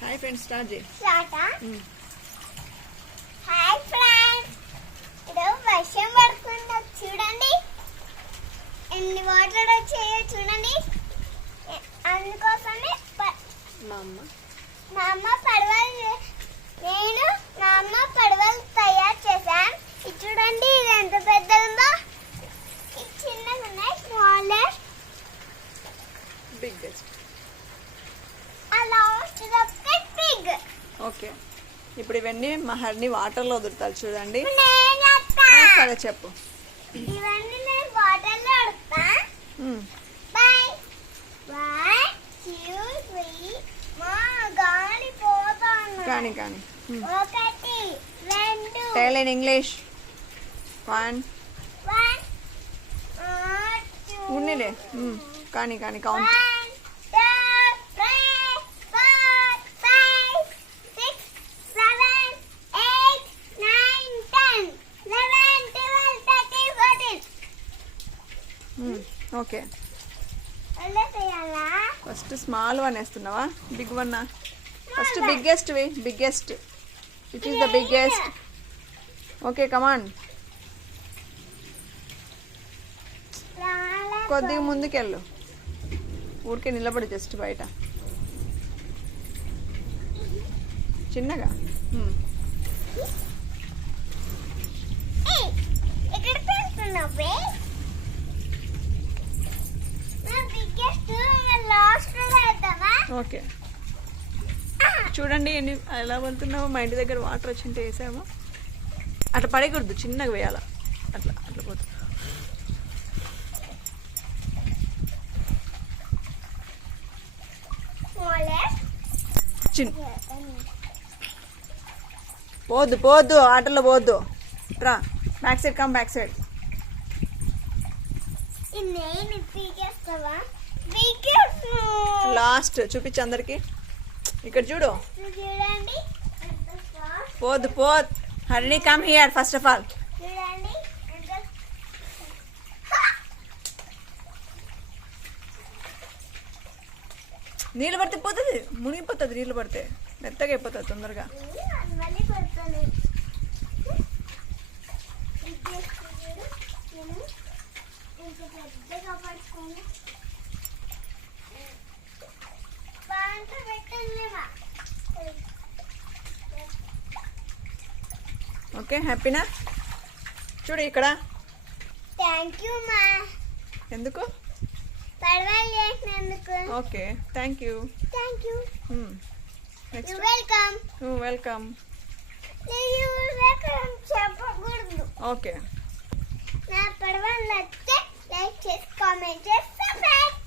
Hi friends start చేయి. Hi friends, ఇది వర్షం పడుతుంది చూడండి, ఎన్ని వాటర్ వచ్చాయో చూడండి. అందుకోసమే మా అమ్మ పడవలు తయారు చేశాను. ఇది చూడండి, ఇది ఎంత పెద్దగా ఉందో. ఇది చిన్నగా ఉన్నాయి, స్మాలెస్ట్, బిగ్గెస్ట్. బిగ్. ఓకే, ఇప్పుడు ఇవన్నీ మా హరిని వాటర్లో వదులుతారు చూడండి. సరే చెప్పు. ఇవన్నీ నేను వాటర్లో వదులుతా. Bye bye. గాలి పోతాను. కానీ ఒకటి రెండు. Tell in English. 1 ఉన్నిలే. కానీ కౌంట్. 1 2 3 4 5 6 7 8 9 10 11 12 13 14. ఓకే, వదిలేసేయాలా? ఫస్ట్ స్మాల్ వన్ వేస్తున్నావా, బిగ్ వన్? ఫస్ట్ బిగ్గెస్ట్ వి. Biggest, which is the biggest? Okay, come on. కొద్దిగా ముందుకెళ్ళు, ఊరికే నిలబడి జస్ట్ బయట చిన్నగా. ఎక్కడికి వెళ్తున్నావే? ఓకే, చూడండి ఎన్ని ఎలా వెళ్తున్నావో. మా ఇంటి దగ్గర వాటర్ వచ్చింటే వేసాము. అట్లా పడకూడదు, చిన్నగా వేయాల. అట్లా పోతుంది. పోద్దు ఆటల్లో పోద్దు. రా, back side come, back side. Last చూపించు అందరికి. ఇక్కడ చూడు. పోద్దు. Harini come here first of all. నీళ్ళు పడితే పోతుంది, మునిగిపోతుంది. నీళ్ళు పడితే మెత్తగా అయిపోతుంది తొందరగా. ఓకే, హ్యాపీనా? చూడు ఇక్కడ. థ్యాంక్ యూ మా. ఎందుకు? పర్వాలేదు చేసినందుకు. Okay, thank you. Next welcome. Welcome చెప్పకూడదు. ఓకే. నా పర్వాలేదు నచ్చితే లైక్ చేసి కామెంట్ చేసి సబ్స్క్రైబ్